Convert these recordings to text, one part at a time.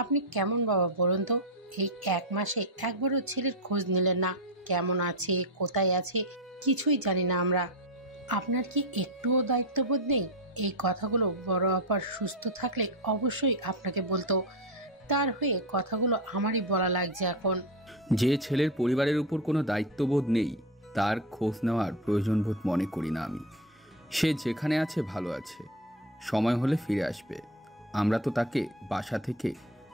আপনি কেমন বাবা বলুন তো? এই 1 মাসে একবারও ছেলের খোঁজ নিলেন না। কেমন আছে, কোথায় আছে, কিছুই জানি না আমরা। আপনার কি একটুও দায়িত্ববোধ নেই? এই কথাগুলো বড় আপার সুস্থ থাকলে অবশ্যই আপনাকে বলতো। তার হয়ে কথাগুলো আমারই বলা লাগছে এখন। যে ছেলের পরিবারের উপর কোনো দায়িত্ববোধ নেই তার খোঁজ নেওয়ার প্রয়োজনবোধ মনে করি না আমি। সে যেখানে আছে ভালো আছে, সময় হলে ফিরে আসবে। আমরা তো তাকে বাসা থেকে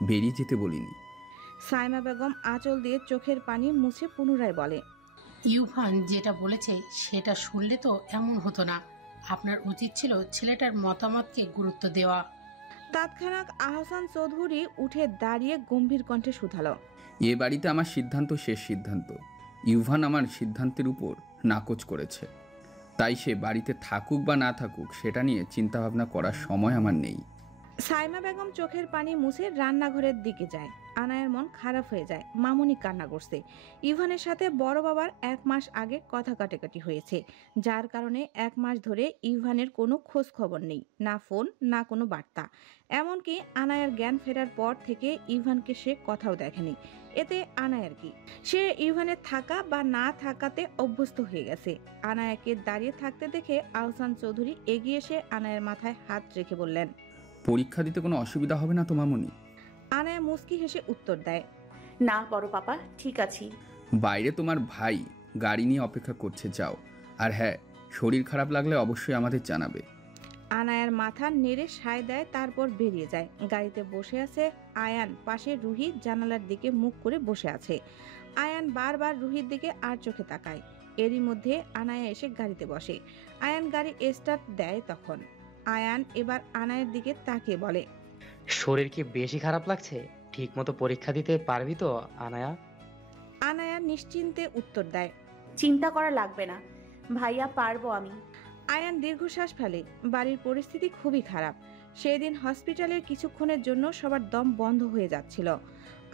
বেরিয়ে যেতে বলিনি। সাইমা বেগম আঁচল দিয়ে চোখের পানি মুছে পুনরায় বলে, ইউভান যেটা বলেছে সেটা শুনলে তো এমন হতো না। আপনার উচিত ছিল ছেলেটার মতামতকে গুরুত্ব দেওয়া। তৎক্ষণাৎ আহসান চৌধুরী উঠে দাঁড়িয়ে গম্ভীর কণ্ঠে শুধালো, এ বাড়িতে আমার সিদ্ধান্ত শেষ সিদ্ধান্ত। ইউভান আমার সিদ্ধান্তের উপর নাকচ করেছে, তাই সে বাড়িতে থাকুক বা না থাকুক সেটা নিয়ে চিন্তাভাবনা করার সময় আমার নেই। সাইমা বেগম চোখের পানি মুছে রান্নাঘরের দিকে যায়। আনায়ের মন খারাপ হয়ে যায়। মামুনি কান্না করছে। ইভানের সাথে বড় বাবার 1 মাস আগে কথা কাটাকাটি হয়েছে, যার কারণে 1 মাস ধরে ইভানের কোনো খোঁজ খবর নেই, না ফোন না কোনো বার্তা। এমনকি আনায়ার জ্ঞান ফেরার পর থেকে ইভানকে সে কথাও দেখেনি। এতে আনায়ার কি? সে ইভানের থাকা বা না থাকাতে অভ্যস্ত হয়ে গেছে। আনায়াকে দাঁড়িয়ে থাকতে দেখে আহসান চৌধুরী এগিয়ে এসে আনায়ের মাথায় হাত রেখে বললেন, পরীক্ষা দিতে কোনো অসুবিধা হবে না তো মামুনি? আনায়া মুস্কি হেসে উত্তর দেয়, না বড় পাপা, ঠিক আছি। বাইরে তোমার ভাই গাড়ি নিয়ে অপেক্ষা করছে, যাও। আর হ্যাঁ, শরীর খারাপ লাগলে অবশ্যই আমাদের জানাবে। আনায়ার মাথা নেড়ে সায় দেয়, তারপর বেরিয়ে যায়। গাড়িতে বসে আছে আয়ান, পাশে রুহি জানালার দিকে মুখ করে বসে আছে। আয়ান বারবার রুহির দিকে আর চোখে তাকায়। এরই মধ্যে আনায়া এসে গাড়িতে বসে। আয়ান গাড়ি স্টার্ট দেয়। তখন আয়ান এবার আনায়ের দিকে তাকিয়ে বলে, শরীর কি বেশি খারাপ লাগছে? ঠিক মতো পরীক্ষা দিতে পারবি তো আনায়া? আনায়া নিশ্চিন্তে উত্তর দেয়, চিন্তা করা লাগবে না ভাইয়া, পারবো আমি। আয়ান দীর্ঘশ্বাস ফেলে। বাড়ির পরিস্থিতি খুবই খারাপ। সেই দিন হসপিটালের কিছুক্ষণের জন্য সবার দম বন্ধ হয়ে যাচ্ছিল।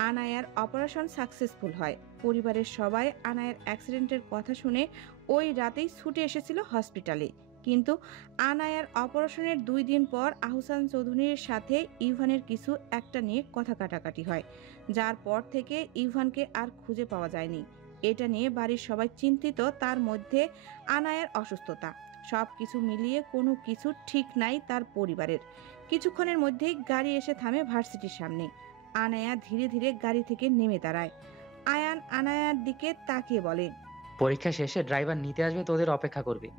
আনায়ার অপারেশন সাকসেসফুল হয়। পরিবারের সবাই আনায়ার অ্যাক্সিডেন্টের কথা শুনে ওই রাতেই ছুটে এসেছিল হসপিটালে। কিন্তু আনায়ার অপারেশনের 2 দিন পর আহসান চৌধুরীর সাথে ইভানের কিছু একটা নিয়ে কথা কাটাকাটি হয়, যার পর থেকে ইভানকে আর খুঁজে পাওয়া যায়নি। এটা নিয়ে বাড়ির সবাই চিন্তিত। তার মধ্যে আনায়ার অসুস্থতা, সব কিছু মিলিয়ে কোনো কিছু ঠিক নাই তার পরিবারের। কিছুক্ষণের মধ্যেই গাড়ি এসে থামে ভার্সিটির সামনে। আনায়া ধীরে ধীরে গাড়ি থেকে নেমে দাঁড়ায়। আয়ান আনায়ার দিকে তাকিয়ে বলে, পরীক্ষা শেষে ড্রাইভার নিতে আসবে, তোদের অপেক্ষা করবে।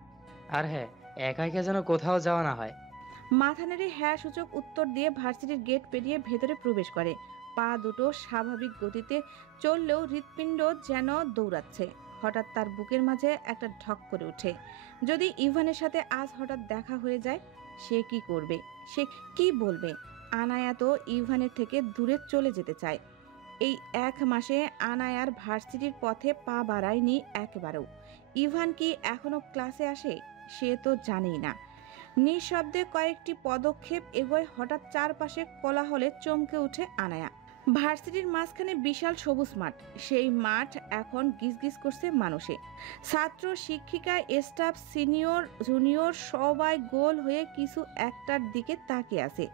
আর হ্যাঁ, একা একা যেন কোথাও যাওয়া না হয়। মাথা নেড়ে হ্যাঁ সূচক উত্তর দিয়ে ভার্সিটির গেট পেরিয়ে ভেতরে প্রবেশ করে। পা দুটো স্বাভাবিক গতিতে চললেও হৃৎপিণ্ড যেন দৌড়াচ্ছে। হঠাৎ তার বুকের মাঝে একটা ঢক করে ওঠে। যদি ইভানের সাথে আজ হঠাৎ দেখা হয়ে যায়, সে কি করবে? সে কি বলবে? আনায়া তো ইভানের থেকে দূরে চলে যেতে চায়। এই 1 মাসে আনায়ার ভার্সিটির পথে পা বাড়ায়নি একেবারেও। ইভান কি এখনো ক্লাসে আসে? সে তো জানেই না। নিঃশব্দে কয়েকটি পদক্ষেপ এগোয়। হঠাৎ চারপাশে কোলাহলে চমকে উঠে আনায়া। ভার্সিটির মাঝখানে বিশাল সবুজ মাঠ। সেই মাঠ এখন গিজগিজ করছে মানুষে। ছাত্র, শিক্ষিকা, স্টাফ, সিনিয়র, জুনিয়র সবাই গোল হয়ে কিছু একটার দিকে তাকিয়ে আছে।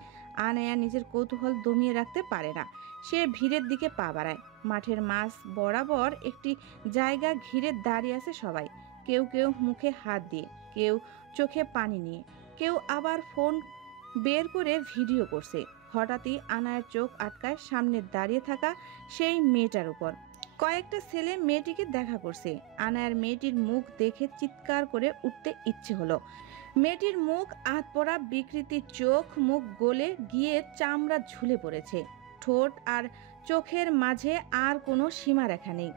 আনায়া নিজের কৌতূহল দমিয়ে রাখতে পারে না। সে ভিড়ের দিকে পা বাড়ায়। মাঠের মাঝ বরাবর একটি জায়গা ঘিরে দাঁড়িয়ে আছে সবাই। কেউ কেউ মুখে হাত দিয়ে, কেউ চোখে পানি নিয়ে, কেউ আবার ফোন বের করে ভিডিও করছে। হঠাৎই আনায়ার চোখ আটকায় সামনে দাঁড়িয়ে থাকা সেই মেয়েটার উপর। কয়েকটা ছেলে মেয়েটিকে দেখা করছে। আনায়ার মেয়েটির মুখ দেখে চিৎকার করে উঠতে ইচ্ছে হলো। মেয়েটির মুখ আধপোড়া বিকৃতি, চোখ মুখ গলে গিয়ে চামড়া ঝুলে পড়েছে। ঠোঁট আর চোখের মাঝে আর কোনো সীমারেখা নেই।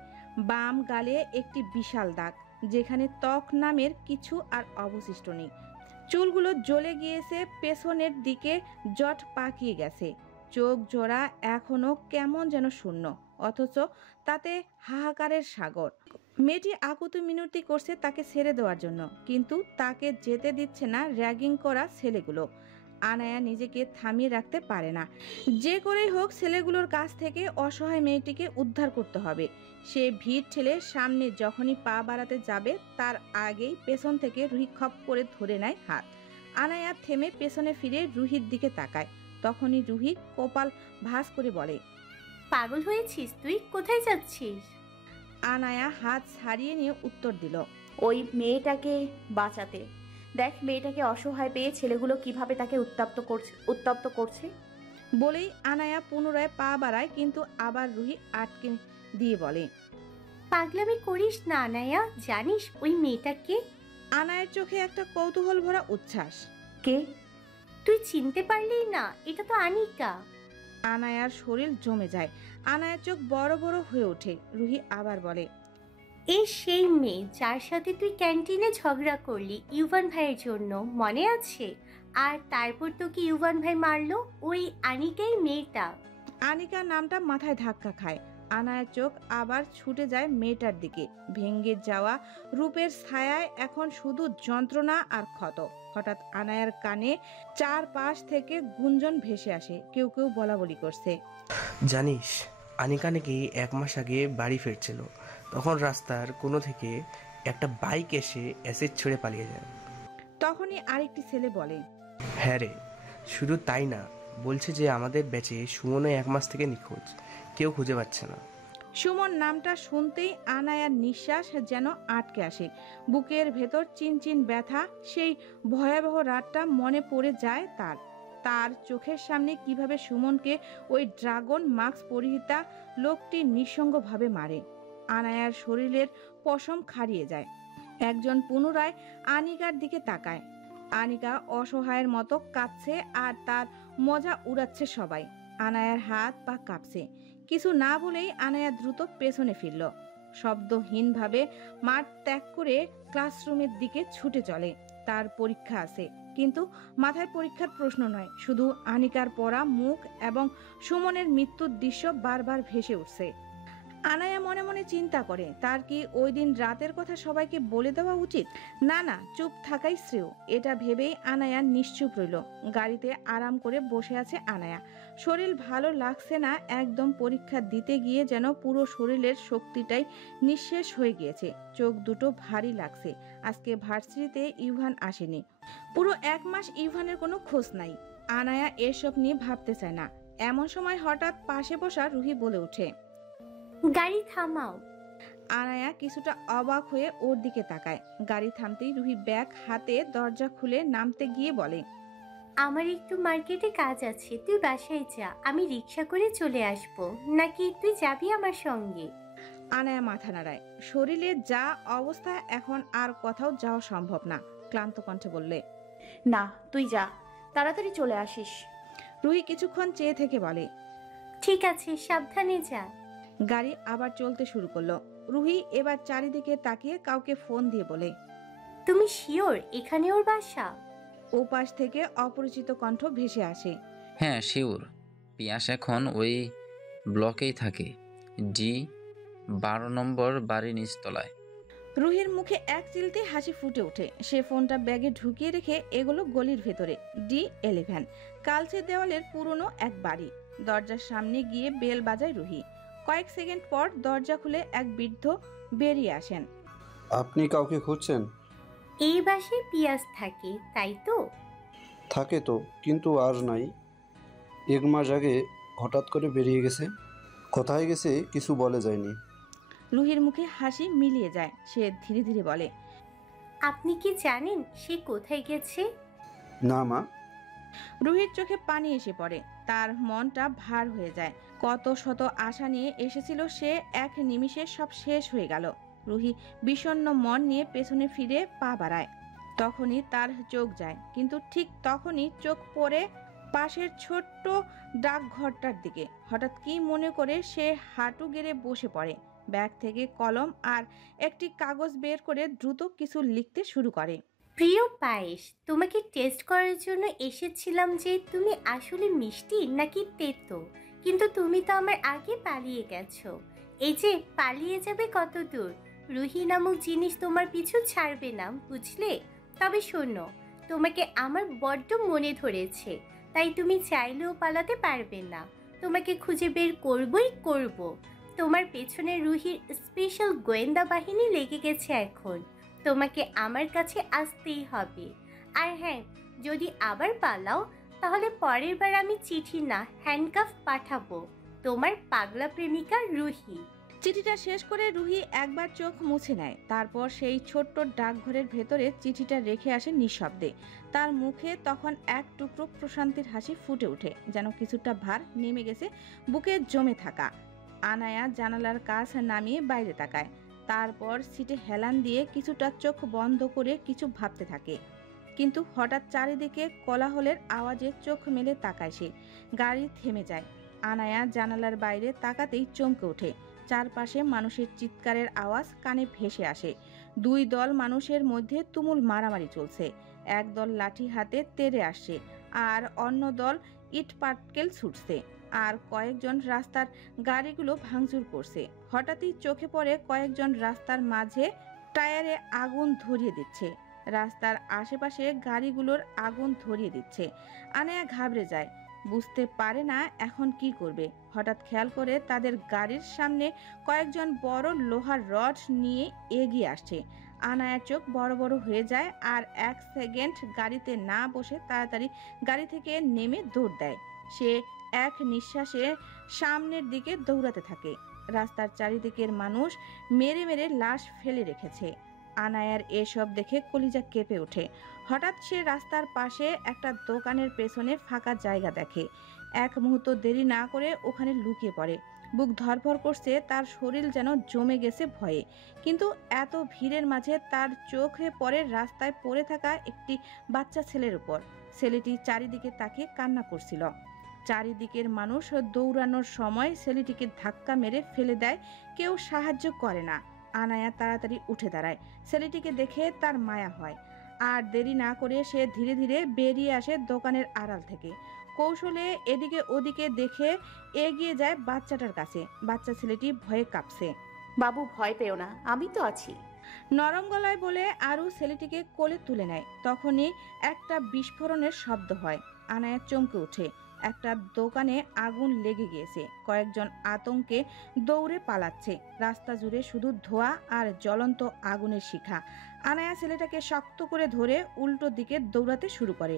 বাম গালে একটি বিশাল দাগ, যেখানে ত্বক নামের কিছু আর অবশিষ্ট নেই। চুলগুলো জ্বলে গিয়েছে, পেছনের দিকে জট পাকিয়ে গেছে। চোখ জোড়া এখনো কেমন যেন শূন্য, অথচ তাতে হাহাকারের সাগর। মেয়েটি আকুতি মিনতি করছে তাকে ছেড়ে দেওয়ার জন্য, কিন্তু তাকে যেতে দিচ্ছে না র্যাগিং করা ছেলেগুলো। আনায়া নিজেকে থামিয়ে রাখতে পারে না। যে করেই হোক ছেলেগুলোর কাছ থেকে অসহায় মেয়েটিকে উদ্ধার করতে হবে। সে ভিড় ঠেলে সামনে যখনই পা বাড়াতে যাবে তার আগেই পেছন থেকে রুহি খপ করে ধরে নেয় হাত। আনায়া থেমে পেছনে ফিরে রুহির দিকে তাকায়। তখনই রুহি কপাল ভাঁজ করে বলে, পাগল হয়েছিস তুই? কোথায় যাচ্ছিস? আনায়া হাত ছাড়িয়ে নিয়ে উত্তর দিল, ওই মেয়েটাকে বাঁচাতে। দেখ মেয়েটাকে অসহায় পেয়ে ছেলেগুলো কিভাবে তাকে উত্তপ্ত করছে। বলেই আনায়া পুনরায় পা বাড়ায়, কিন্তু আবার রুহি আটকে দিয়ে বলে, পাগলামি করিস না আনায়া, জানিস ওই মেয়েটাকে? আনায়ের চোখে একটা কৌতূহল ভরা উচ্ছ্বাস। কে? তুই চিনতে পারলি না? এটা তো আনিকা। আনায়ার শরীর জমে যায়, আনায়ার চোখ বড় বড় হয়ে ওঠে। রুহি আবার বলে, এই সেই মেয়ে যার সাথে তুই ক্যান্টিনে ঝগড়া করলি ইউভান ভাইয়ের জন্য, মনে আছে? আর তারপর তোকে ইউভান ভাই মারলো, ওই আনিকাই মেয়েটা। আনিকা নামটা মাথায় ধাক্কা খায়। আনায়ার চোখ আবার ছুটে যায় মেয়েটার দিকে। ভেঙে যাওয়া রূপের ছায়ায় এখন শুধু যন্ত্রণা আর ক্ষত। হঠাৎ আনায়ার কানে চারপাশ থেকে গুঞ্জন ভেসে আসে, কেউ কেউ বলা বলি করছে, জানিস আনিকা নাকি 1 মাস আগে বাড়ি ফিরছিল, তখন রাস্তার কোনো থেকে একটা বাইক এসে অ্যাসিড ছুঁড়ে পালিয়ে যায়। তখনই আরেকটি ছেলে বলে, হ্যাঁ রে, শুধু তাই না, বলছে যে আমাদের ব্যাচে সুমনও 1 মাস থেকে নিখোঁজ, কেউ খুঁজে পাচ্ছে না। সুমন নামটা শুনতেই আনায়ার নিঃশ্বাস যেন আটকে আসে। বুকের ভেতর চিনচিন ব্যথা, সেই ভয়াবহ রাতটা মনে পড়ে যায় তার। তার চোখের সামনে কিভাবে সুমনকে ওই ড্রাগন মাস্ক পরিহিতা লোকটি নিঃসঙ্গভাবে মারে। আনায়ার শরীরের পশম খাড়িয়ে যায়। একজন পুনরায় আনিকার দিকে তাকায়। আনিকা অসহায়ের মতো কাঁদছে আর তার মজা উড়াচ্ছে সবাই। আনায়ার হাত পা কাঁপছে। কিছু না বলেই আনায়া দ্রুত পেছনে ফিরল। শব্দহীনভাবে মাঠ ত্যাগ করে ক্লাসরুমের দিকে ছুটে চলে। তার পরীক্ষা আছে, কিন্তু মাথায় পরীক্ষার প্রশ্ন নয়, শুধু আনিকার পড়া মুখ এবং সুমনের মৃত্যুর দৃশ্য বারবার ভেসে উঠছে। আনায়া মনে মনে চিন্তা করে, তার কি ওই দিন রাতের কথা সবাইকে বলে দেওয়া উচিত? না, চুপ থাকাই শ্রেয়। এটা ভেবেই আনায়া নিশ্চুপ রইল। গাড়িতে আরাম করে বসে আছে আনায়া। শরীর ভালো লাগছে না, একদম পরীক্ষা দিতে গিয়ে যেন পুরো শরীরের শক্তিটাই নিঃশেষ হয়ে গিয়েছে। চোখ দুটো ভারী লাগছে। আজকে ভার্সিটিতে ইউভান আসেনি। পুরো 1 মাস ইউভানের কোনো খোঁজ নাই। আনায়া এসব নিয়ে ভাবতে চায় না। এমন সময় হঠাৎ পাশে বসা রুহি বলে ওঠে, গাড়ি থামাও। আনায়া কিছুটা অবাক হয়ে ওর দিকে তাকায়। গাড়ি থামতেই রুহি ব্যাগ হাতে দরজা খুলে নামতে গিয়ে বলে, আমার একটু মার্কেটে কাজ আছে, তুই বাসায় যা, আমি রিক্সা করে চলে আসব, নাকি তুই যাবি আমার সঙ্গে? আনায়া মাথা নাড়ায়। শরীরের যা অবস্থা এখন আর কোথাও যাওয়া সম্ভব না। ক্লান্ত কণ্ঠে বললে, না তুই যা, তাড়াতাড়ি চলে আসিস। রুহি কিছুক্ষণ চেয়ে থেকে বলে, ঠিক আছে, সাবধানে যা। গাড়ি আবার চলতে শুরু করলো। রুহি এবার চারিদিকে তাকিয়ে কাউকে ফোন দিয়ে বলে, তুমি শিওর এখানে ওর বাসা? ওপাশ থেকে অপরিচিত কণ্ঠ ভেসে আসে, হ্যাঁ শিওর, পিয়াস এখন ওই ব্লকেই থাকে, D12 নম্বর বাড়ির নিচতলায়। রুহির মুখে এক চিলতে হাসি ফুটে ওঠে। সে ফোনটা ব্যাগে ঢুকিয়ে রেখে এগুলো গলির ভেতরে। D11 কালচে দেওয়ালের পুরনো এক বাড়ি। দরজার সামনে গিয়ে বেল বাজায় রুহি। কয়েক সেকেন্ড পর দরজা খুলে এক বৃদ্ধ বেরিয়ে আসেন। আপনি কাউকে খুঁজছেন? এই বাসায় পিয়াস থাকে, তাই তো? থাকে তো, কিন্তু আর নাই। 1 মাস আগে হঠাৎ করে বেরিয়ে গেছে। কোথায় গেছে কিছু বলে যায়নি। রুহির মুখে হাসি মিলিয়ে যায়। সে ধীরে ধীরে বলে, আপনি কি জানেন সে কোথায় গেছে? না মা। রুহির চোখে পানি এসে পড়ে। তার মনটা ভার হয়ে যায়। কত শত আশা নিয়ে এসেছিল সে, এক নিমিষে সব শেষ হয়ে গেল। রুহি বিষণ্ণ মন নিয়ে পেছনে ফিরে পা বাড়ায়। তখনই তার চোখ যায়, কিন্তু ঠিক তখনই চোখ পড়ে পাশের ছোট্ট ডাকঘরটার দিকে। হঠাৎ কি মনে করে সে হাঁটু গেড়ে বসে পড়ে। ব্যাগ থেকে কলম আর একটি কাগজ বের করে দ্রুত কিছু লিখতে শুরু করে। প্রিয় পায়েস, তোমাকে টেস্ট করার জন্য এসেছিলাম যে তুমি আসলে মিষ্টি নাকি তেতো, কিন্তু তুমি তো আমার আগে পালিয়ে গেছো। এই যে পালিয়ে যাবে কত দূর? রুহি নামক জিনিস তোমার পিছু ছাড়বে না, বুঝলে? তবে শোনো, তোমাকে আমার বড্ড মনে ধরেছে, তাই তুমি চাইলেও পালাতে পারবে না। তোমাকে খুঁজে বের করবই করব। তোমার পেছনে রুহির স্পেশাল গোয়েন্দা বাহিনী লেগে গেছে এখন। তোমাকে আমার কাছে আসতেই হবে। আর হ্যাঁ, যদি আবার পালাও তাহলে পরের বার আমি চিঠি না হ্যান্ডকাফ পাঠাবো। তোমার পাগলা প্রেমিকা রুহি। চিঠিটা শেষ করে রুহি একবার চোখ মুছে নেয়, তারপর সেই ছোট্ট ডাকঘরের ভেতরে চিঠিটা রেখে আসে নিঃশব্দে। তার মুখে তখন এক টুকরো প্রশান্তির হাসি ফুটে ওঠে, যেন কিছুটা ভার নেমে গেছে বুকে জমে থাকা। আনায়া জানালার কাছ নামিয়ে বাইরে তাকায়, তারপর সিটে হেলান দিয়ে কিছুটা চোখ বন্ধ করে কিছু ভাবতে থাকে। কিন্তু হঠাৎ চারিদিকে কোলাহলের আওয়াজে চোখ মেলে তাকায় সে। গাড়ি থেমে যায়। আনায়া জানালার বাইরে তাকাতেই চমকে ওঠে। চারপাশে মানুষের চিৎকারের আওয়াজ কানে ভেসে আসে। দুই দল মানুষের মধ্যে তুমুল মারামারি চলছে। এক দল লাঠি হাতে তেড়ে আসছে, আর অন্য দল ইট পাটকেল ছুটছে, আর কয়েকজন রাস্তার গাড়িগুলো ভাঙচুর করছে। হঠাৎই চোখে পড়ে কয়েকজন রাস্তার মাঝে টায়ারে আগুন ধরিয়ে দিচ্ছে। রাস্তার আশেপাশে গাড়িগুলোর আগুন ধরিয়ে দিচ্ছে। আনায়া ঘাবড়ে যায়, বুঝতে পারে না এখন কি করবে। হঠাৎ খেয়াল করে তাদের গাড়ির সামনে কয়েকজন বড় লোহার রড নিয়ে এগিয়ে আসছে। আনায়ার চোখ বড় বড় হয়ে যায়, আর এক সেকেন্ড গাড়িতে না বসে তাড়াতাড়ি গাড়ি থেকে নেমে দৌড় দেয়। সে এক নিঃশ্বাসে সামনের দিকে দৌড়াতে থাকে। রাস্তার চারিদিকের মানুষ মেরে মেরে লাশ ফেলে রেখেছে। আনায়ার এসব দেখে কলিজা কেঁপে ওঠে। হঠাৎ সে রাস্তার পাশে একটা দোকানের পেছনে ফাঁকা জায়গা দেখে। এক মুহূর্ত দেরি না করে ওখানে লুকিয়ে পড়ে। বুক ধরফর করছে, তার শরীর যেন জমে গেছে ভয়ে। কিন্তু এত ভিড়ের মাঝে তার চোখে পড়ে রাস্তায় পড়ে থাকা একটি বাচ্চা ছেলের উপর। ছেলেটি চারিদিকে তাকিয়ে কান্না করছিল। চারিদিকের মানুষ দৌড়ানোর সময় ছেলেটিকে ধাক্কা মেরে ফেলে দেয়, কেউ সাহায্য করে না। আনায়া তাড়াতাড়ি উঠে দাঁড়ায়। ছেলেটিকে দেখে তার মায়া হয়, আর দেরি না করে সে ধীরে ধীরে বেরিয়ে আসে দোকানের আড়াল থেকে। কৌশলে এদিকে ওদিকে দেখে এগিয়ে যায় বাচ্চাটার কাছে। বাচ্চা ছেলেটি ভয়ে কাঁপছে। বাবু ভয় পেও না, আমি তো আছি। নরম গলায় বলে আরু ছেলেটিকে কোলে তুলে নেয়। তখনই একটা বিস্ফোরণের শব্দ হয়। আনায়া চমকে ওঠে। একটা দোকানে আগুন লেগে গিয়েছে। কয়েকজন আতঙ্কে দৌড়ে পালাচ্ছে। রাস্তা জুড়ে শুধু ধোঁয়া আর জ্বলন্ত আগুনের শিখা। আনায়া ছেলেটাকে শক্ত করে ধরে উল্টো দিকে দৌড়াতে শুরু করে।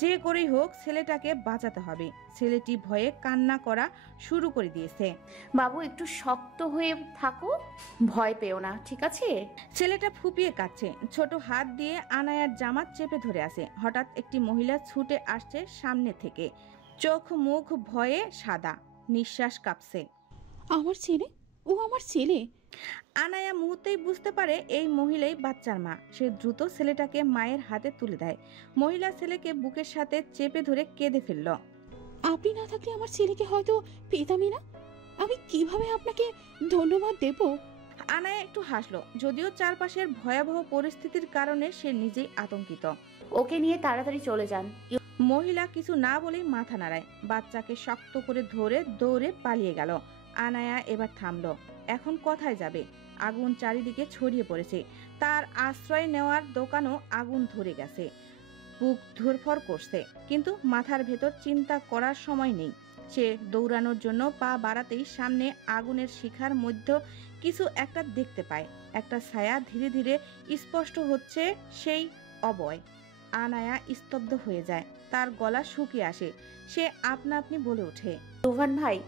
যে করেই হোক ছেলেটাকে বাঁচাতে হবে। ছেলেটি ভয়ে কান্না করা শুরু করে দিয়েছে। বাবু একটু শক্ত হয়ে থাকো, ভয় পেও না, ঠিক আছে? ছেলেটা ফুপিয়ে কাঁদছে, ছোট হাত দিয়ে আনায়ার জামা চেপে ধরে আছে। হঠাৎ একটি মহিলা ছুটে আসছে সামনে থেকে। চোখ মুখ ভয়ে সাদা, নিঃশ্বাস কাঁপছে। আমার ছেলে, ও আমার ছেলে। আনায়া মুহূর্তেই বুঝতে পারে এই মহিলাই বাচ্চার মা। সে দ্রুত ছেলেটাকে মায়ের হাতে তুলে দেয়। মহিলা ছেলেকে বুকের সাথে চেপে ধরে কেঁদে ফেলল। আপনি না থাকলে আমার ছেলেকে হয়তো পেতামই না। আমি কিভাবে আপনাকে ধন্যবাদ দেব? আনায়া একটু হাসলো, যদিও চারপাশের ভয়াবহ পরিস্থিতির কারণে সে নিজেই আতঙ্কিত। ওকে নিয়ে তাড়াতাড়ি চলে যান। মহিলা কিছু না বলেই মাথা নাড়ায়। বাচ্চাকে শক্ত করে ধরে দৌড়ে পালিয়ে গেল। আনায়া এবার থামলো। এখন কোথায় যাবে? আগুন চারিদিকে ছড়িয়ে পড়েছে। তার আশ্রয় নেওয়ার দোকানও আগুন ধরে গেছে। বুক ধরফর করছে, কিন্তু মাথার ভেতর চিন্তা করার সময় নেই। সে দৌড়ানোর জন্য পা বাড়াতেই সামনে আগুনের শিখার মধ্যে কিছু একটা দেখতে পায়। একটা ছায়া ধীরে ধীরে স্পষ্ট হচ্ছে, সেই অবয়। আনায়া স্তব্ধ হয়ে যায়, তার গলা শুকিয়ে আসে। সে আপনা আপনি বলে ওঠে, রোহান ভাই।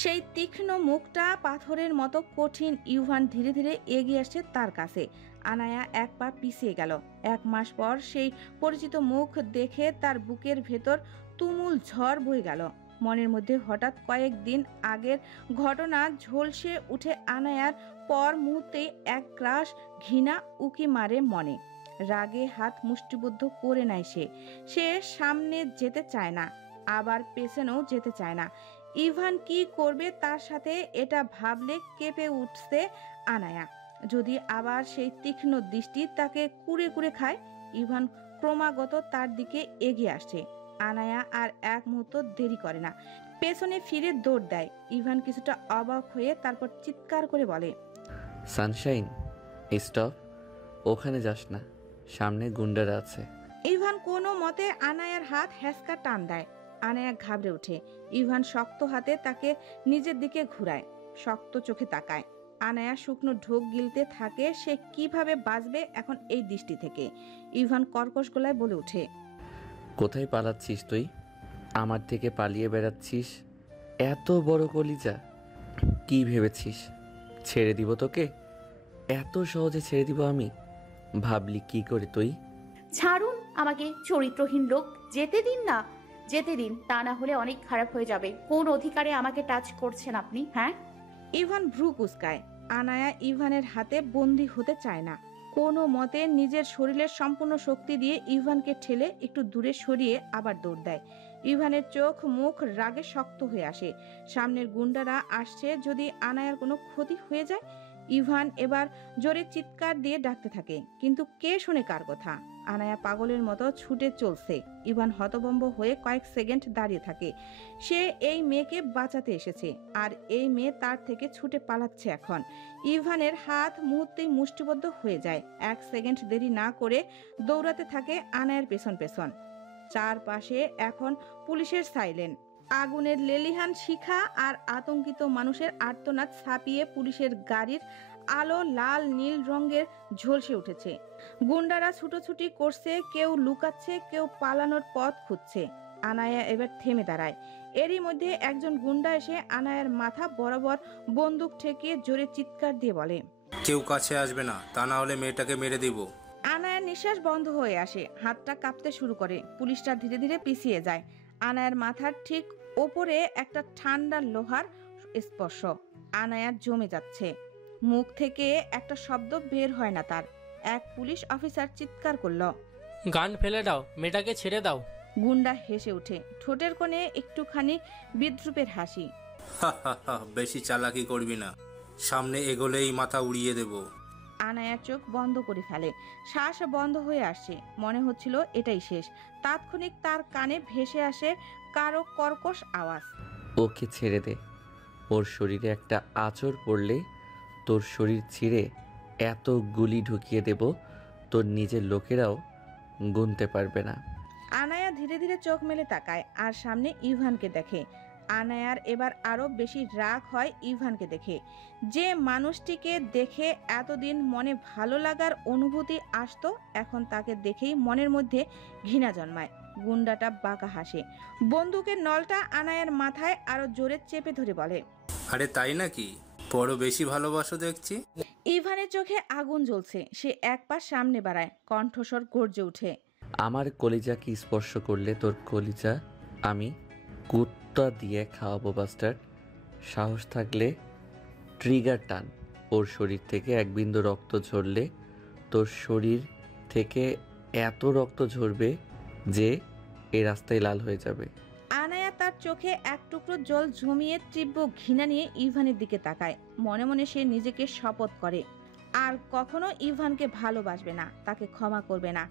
সেই তীক্ষ্ণ মুখটা পাথরের মতো কঠিন। ইউভান ধীরে ধীরে এগিয়ে আসছে তার কাছে। আনায়া এক পা পিছিয়ে গেল। 1 মাস পর সেই পরিচিত মুখ দেখে তার বুকের ভেতর তুমুল ঝড় বয়ে গেল। মনের মধ্যে হঠাৎ কয়েকদিন আগের ঘটনা ঝলসে উঠে। আনায়ার পর মুহূর্তেই এক গ্রাস ঘৃণা উকি মারে মনে। রাগে হাত মুষ্টিবদ্ধ করে নেয় সে সামনে যেতে চায় না, আবার পেছনেও যেতে চায় না। ইভান কি করবে তার সাথে, এটা ভাবলে কেঁপে উঠছে আনায়া। যদি আবার সেই তীক্ষ্ণ দৃষ্টি তাকে কুড়ে কুড়ে খায়। ইভান ক্রমাগত তার দিকে এগিয়ে আসছে। আনায়া আর এক মুহূর্ত দেরি করে না, পেছনে ফিরে দৌড় দেয়। ইভান কিছুটা অবাক হয়ে তারপর চিৎকার করে বলে, সানশাইন স্টপ, ওখানে যাস না, সামনে গুন্ডারা আছে। ইভান কোনো মতে আনায়ার হাত হ্যাঁচকা টান দেয়। আনায়া ঘাবড়ে ওঠে। ইভান শক্ত হাতে তাকে নিজের দিকে ঘুরায়, শক্ত চোখে তাকায়। আনায়া শুকনো ঢোক গিলতে থাকে। সে কিভাবে বাঁচবে এখন এই দৃষ্টি থেকে? ইভান কর্কশ গলায় বলে ওঠে, কোথায় পালাচ্ছিস তুই? আমার থেকে পালিয়ে বেড়াচ্ছিস? এত বড় কলিজা, কি ভেবেছিস ছেড়ে দিব তোকে? এত সহজে ছেড়ে দিব আমি? ভাবলি কি করে তুই? ছাড়ুন আমাকে, চরিত্রহীন লোক। যেতে দিন না, যেতে দিন, তা না হলে অনেক খারাপ হয়ে যাবে। কোন অধিকারে আমাকে টাচ করছেন আপনি? হ্যাঁ? ইভান ভ্রু কুঁচকায়। আনায়া ইভানের হাতে বন্দী হতে চায় না। কোনো মতে নিজের শরীরের সম্পূর্ণ শক্তি দিয়ে ইভানকে ঠেলে একটু দূরে সরিয়ে আবার দৌড় দেয়। ইভানের চোখ মুখ রাগে শক্ত হয়ে আসে। সামনের গুন্ডারা আসছে, যদি আনায়ার কোনো ক্ষতি হয়ে যায়। ইভান এবার জোরে চিৎকার দিয়ে ডাকতে থাকে, কিন্তু কে শোনে কার কথা? আনায়া পাগলের মতো ছুটে চলছে। ইভান হতভম্ব হয়ে কয়েক সেকেন্ড দাঁড়িয়ে থাকে। সে এই মেয়েকে বাঁচাতে এসেছে, আর এই মেয়ে তার থেকে ছুটে পালাচ্ছে। এখন ইভানের হাত মুহূর্তেই মুষ্টিবদ্ধ হয়ে যায়। এক সেকেন্ড দেরি না করে দৌড়াতে থাকে আনায়ার পেছন পেছন। চারপাশে এখন পুলিশের সাইলেন্ট। আগুনের লেলিহান শিখা আর আতঙ্কিত মানুষের আর্তনাদ ছাপিয়ে পুলিশের গাড়ির আলো লাল নীল রঙের ঝলসে উঠেছে। গুন্ডারা ছুটোছুটি করছে, কেউ লুকাচ্ছে, কেউ পালানোর পথ খুঁজছে। আনায়া এবার থেমে দাঁড়ায়। এরই মধ্যে একজন গুন্ডা এসে আনায়ার মাথা বরাবর বন্দুক ঠেকিয়ে জোরে চিৎকার দিয়ে বলে, কেউ কাছে আসবে না, তা না হলে মেয়েটাকে মেরে দিব। আনায়ার নিঃশ্বাস বন্ধ হয়ে আসে, হাতটা কাঁপতে শুরু করে। পুলিশটা ধীরে ধীরে পিছিয়ে যায়। আনায়ার মাথার ঠিক ওপরে একটা ঠান্ডা লোহার স্পর্শ। আনায়ার জমে যাচ্ছে। মুখ থেকে একটা শব্দ বের হয় না তার। এক পুলিশ অফিসার চিৎকার করলো, গান ফেলে দাও, মেয়েটাকে ছেড়ে দাও। গুন্ডা হেসে ওঠে, ঠোঁটের কোণে একটুখানি বিদ্রুপের হাসি। বেশি চালাকি করবি না, সামনে এগোলেই মাথা উড়িয়ে দেব। আনায়া চোখ বন্ধ করে ফেলে। শ্বাস বন্ধ হয়ে আসছে। মনে হচ্ছিল এটাই শেষ। তাৎক্ষণিক তার কানে ভেসে আসে কারো কর্কশ আওয়াজ, ওকে ছেড়ে দে, ওর শরীরে একটা আঁচড় পড়লে তোর শরীর ছিঁড়ে এত গুলি ঢুকিয়ে দেব তোর নিজের লোকেরাও গুনতে পারবে না। আনায়া ধীরে ধীরে চোখ মেলে তাকায় আর সামনে ইভানকে দেখে। আনায়ার এবার আরো বেশি রাগ হয় ইভানকে দেখে। যে মানুষটিকে দেখে এতদিন মনে ভালো লাগার অনুভূতি আসতো, এখন তাকে দেখেই মনের মধ্যে ঘৃণা জন্মায়। গুন্ডাটা বাঁকা হাসে। বন্দুকের নলটা আনায়ার মাথায় আরো জোরে চেপে ধরে বলে, আরে তাই নাকি? বড় বেশি ভালোবাসো দেখছি। ইভানের চোখে আগুন জ্বলছে। সে এক পা সামনে বাড়ায়, কণ্ঠস্বর গর্জে ওঠে, আমার কলিজাকে স্পর্শ করলে তোর কলিজা আমি কুত্তা দিয়ে খাওয়াবো বাস্টার্ড। সাহস থাকলে ট্রিগার টান। ওর শরীর থেকে এক বিন্দু রক্ত ঝরলে তোর শরীর থেকে এত রক্ত ঝরবে যে এই রাস্তায় লাল হয়ে যাবে। আনায়া তার চোখে এক টুকরো জল জমিয়ে তীব্র ঘৃণা নিয়ে ইভানের দিকে তাকায়। মনে মনে সে নিজেকে শপথ করে আর কখনো ইভানকে ভালোবাসবে না, তাকে ক্ষমা করবে না।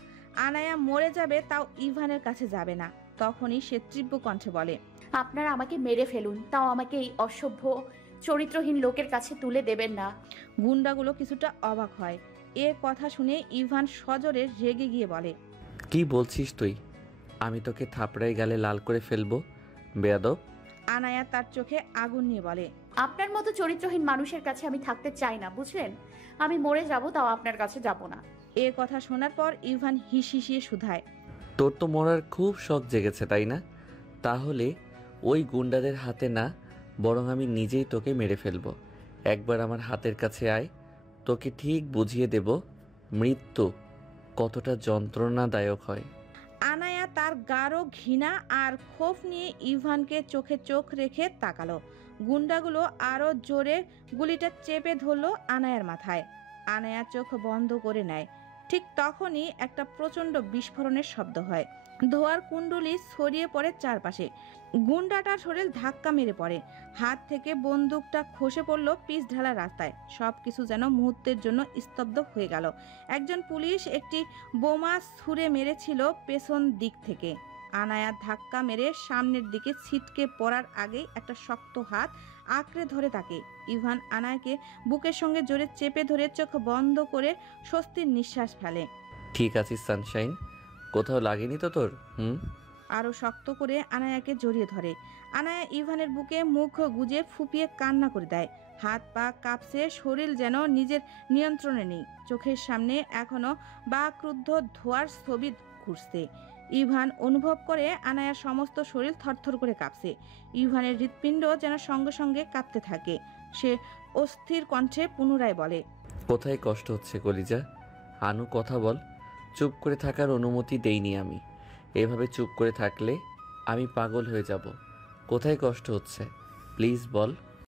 আনায়া মরে যাবে, তাও ইভানের কাছে যাবে না। তখনই সে তীব্র কণ্ঠে বলে, আপনারা আমাকে মেরে ফেলুন, তাও আমাকে এই অসভ্য চরিত্রহীন লোকের কাছে তুলে দেবেন না। গুন্ডাগুলো কিছুটা অবাক হয়। এ কথা শুনে ইভান সজোরে রেগে গিয়ে বলে, কি বলছিস তুই? আমি তোকে থাপড়াই গালে লাল করে ফেলবো বেয়াদব। আনায়া তার চোখে আগুন নিয়ে বলে, আপনার মতো চরিত্রহীন মানুষের কাছে আমি থাকতে চাই না, বুঝলেন? আমি মরে যাব, তাও আপনার কাছে যাব না। এ কথা শোনার পর ইভান হিসিয়ে শুধায়, তোর তো মরার খুব শখ জেগেছে তাই না? তাহলে ওই গুন্ডাদের হাতে না, বরং আমি নিজেই তোকে মেরে ফেলবো। একবার আমার হাতের কাছে আয়, তোকে ঠিক বুঝিয়ে দেব মৃত্যু কতটা যন্ত্রণাদায়ক হয়। আনায়া তার গাঢ় ঘৃণা আর ক্ষোভ নিয়ে ইভানকে চোখে চোখ রেখে তাকালো। গুন্ডাগুলো আরো জোরে গুলিটা চেপে ধরলো আনায়ার মাথায়। আনায়া চোখ বন্ধ করে নেয়। ঠিক তখনই একটা প্রচন্ড বিস্ফোরণের শব্দ হয়। ধোয়ার কুণ্ডলি ছড়িয়ে পড়ে চারপাশে। গুন্ডাটার শরীর ধাক্কা মেরে পড়ে, হাত থেকে বন্দুকটা খসে পড়ল পিচ ঢালা রাস্তায়। সবকিছু যেন মুহূর্তের জন্য স্তব্ধ হয়ে গেল। একজন পুলিশ একটি বোমা ছুঁড়ে মেরেছিল পেছন দিক থেকে। আনায়া ধাক্কা মেরে সামনের দিকে ছিটকে পড়ার আগেই একটা শক্ত হাত আঁকড়ে ধরে তাকে। ইভান আনায়াকে বুকের সঙ্গে জোরে চেপে ধরে চোখ বন্ধ করে স্বস্তির নিঃশ্বাস ফেলে। ঠিক আছিস সানশাইন? কোথাও লাগেনি তো তোর? আরো শক্ত করে আনায়াকে জড়িয়ে ধরে। আনায়া ইভানের বুকে মুখ গুজে ফুপিয়ে কান্না করে দেয়। হাত পা কাঁপছে, শরীর যেন নিজের নিয়ন্ত্রণে নেই। চোখের সামনে এখনো বা ক্রুদ্ধ ধোয়ার ছবি ঘুরছে। ইভান অনুভব করে আনায়ার সমস্ত শরীর থরথর করে কাঁপছে। ইভানের হৃৎপিণ্ড যেন সঙ্গে সঙ্গে কাঁপতে থাকে। সে অস্থির কণ্ঠে পুনরায় বলে, কোথায় কষ্ট হচ্ছে কলিজা? আনু, কথা বল। চুপ করে থাকার অনুমতি দেইনি আমি। এভাবে চুপ করে থাকলে আমি পাগল হয়ে যাব। কোথায় কষ্ট হচ্ছে প্লিজ বল।